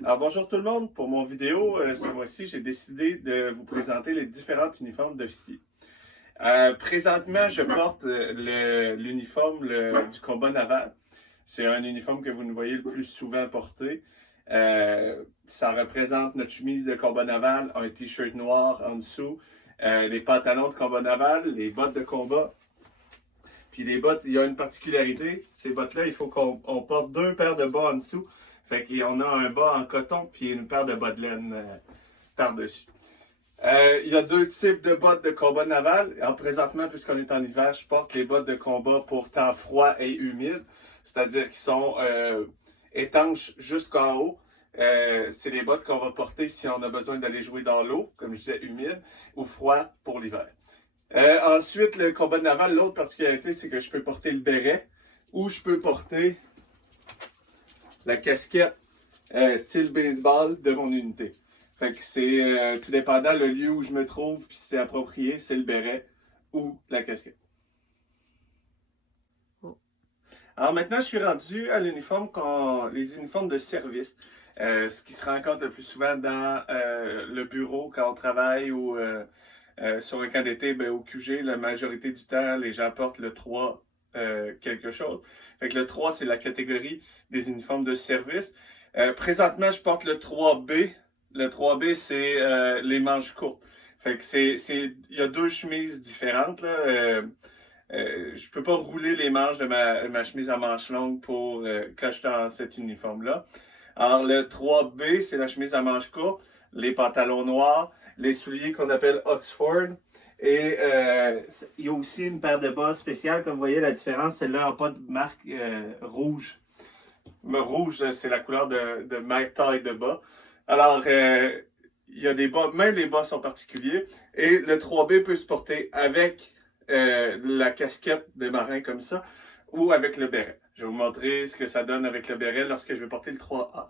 Alors bonjour tout le monde, pour mon vidéo, ce mois-ci, j'ai décidé de vous présenter les différents uniformes d'officiers. Présentement, je porte l'uniforme du combat naval. C'est un uniforme que vous nous voyez le plus souvent porter. Ça représente notre chemise de combat naval, un t-shirt noir en dessous, les pantalons de combat naval, les bottes de combat. Puis les bottes, il y a une particularité, ces bottes-là, il faut qu'on porte deux paires de bas en dessous. Fait qu'on a un bas en coton puis une paire de bas de laine par-dessus. Il y a deux types de bottes de combat naval. Alors, présentement, puisqu'on est en hiver, je porte les bottes de combat pour temps froid et humide, c'est-à-dire qu'ils sont étanches jusqu'en haut. C'est les bottes qu'on va porter si on a besoin d'aller jouer dans l'eau, comme je disais, humide, ou froid pour l'hiver. Ensuite, le combat naval, l'autre particularité, c'est que je peux porter le béret ou je peux porter la casquette style baseball de mon unité. Fait que c'est tout dépendant le lieu où je me trouve, puis si c'est approprié, c'est le béret ou la casquette. Alors maintenant, je suis rendu à l'uniforme, les uniformes de service. Ce qui se rencontre le plus souvent dans le bureau quand on travaille ou sur un camp d'été, au QG, la majorité du temps, les gens portent le 3 quelque chose. Fait que le 3, c'est la catégorie des uniformes de service. Présentement, je porte le 3B. Le 3B, c'est les manches courtes. Fait que il y a deux chemises différentes, là. Je peux pas rouler les manches de ma chemise à manches longues pour quand je suis dans cet uniforme-là. Alors, le 3B, c'est la chemise à manches courtes, les pantalons noirs, les souliers qu'on appelle Oxford. Et il y a aussi une paire de bas spéciale, comme vous voyez la différence, celle-là n'a pas de marque rouge. Mais rouge, c'est la couleur de ma taille de bas. Alors, il y a des bas, même les bas sont particuliers. Et le 3B peut se porter avec la casquette de marin comme ça, ou avec le béret. Je vais vous montrer ce que ça donne avec le béret lorsque je vais porter le 3A.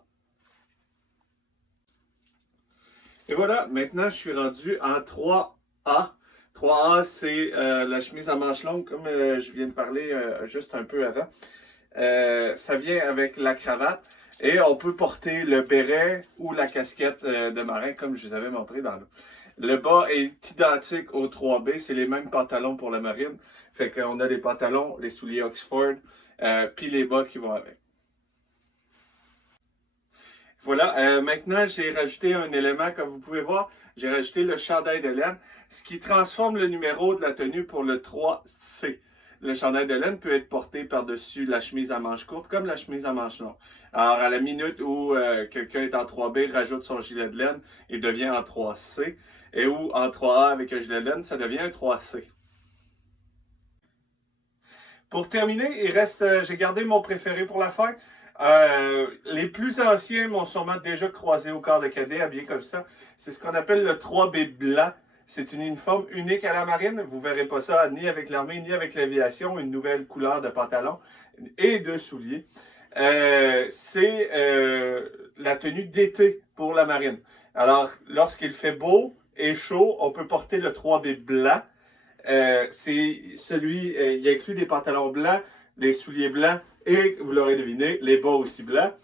Et voilà, maintenant je suis rendu en 3A. 3A, c'est la chemise à manches longues, comme je viens de parler juste un peu avant. Ça vient avec la cravate et on peut porter le béret ou la casquette de marin, comme je vous avais montré dans l'eau. Le bas est identique au 3B, c'est les mêmes pantalons pour la marine. Fait qu'on a les pantalons, les souliers Oxford, puis les bas qui vont avec. Voilà, maintenant j'ai rajouté un élément, comme vous pouvez voir, j'ai rajouté le chandail de laine, ce qui transforme le numéro de la tenue pour le 3C. Le chandail de laine peut être porté par-dessus la chemise à manches courtes comme la chemise à manches longues. Alors, à la minute où quelqu'un est en 3B, rajoute son gilet de laine et devient en 3C. Et où en 3A avec un gilet de laine, ça devient un 3C. Pour terminer, j'ai gardé mon préféré pour la fin. Les plus anciens m'ont sûrement déjà croisé au corps de cadet, habillé comme ça. C'est ce qu'on appelle le 3B blanc. C'est une uniforme unique à la marine. Vous ne verrez pas ça ni avec l'armée, ni avec l'aviation. Une nouvelle couleur de pantalon et de souliers. C'est la tenue d'été pour la marine. Alors, lorsqu'il fait beau et chaud, on peut porter le 3B blanc. C'est celui, il inclut des pantalons blancs, des souliers blancs et, vous l'aurez deviné, les bas aussi blancs.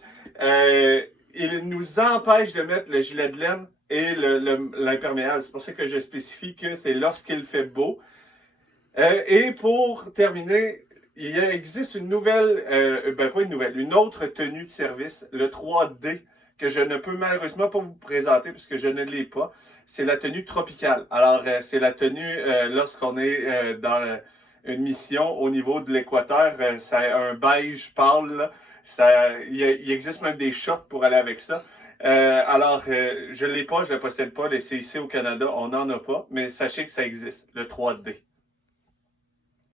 Il nous empêche de mettre le gilet de laine et l'imperméable. C'est pour ça que je spécifie que c'est lorsqu'il fait beau. Et pour terminer, il existe une nouvelle, pas une nouvelle, une autre tenue de service, le 3D, que je ne peux malheureusement pas vous présenter puisque je ne l'ai pas. C'est la tenue tropicale. Alors, c'est la tenue lorsqu'on est dans une mission au niveau de l'équateur. C'est un beige pâle. Il existe même des shorts pour aller avec ça. Je ne l'ai pas, je ne le possède pas. C'est ici au Canada, on n'en a pas. Mais sachez que ça existe, le 3D.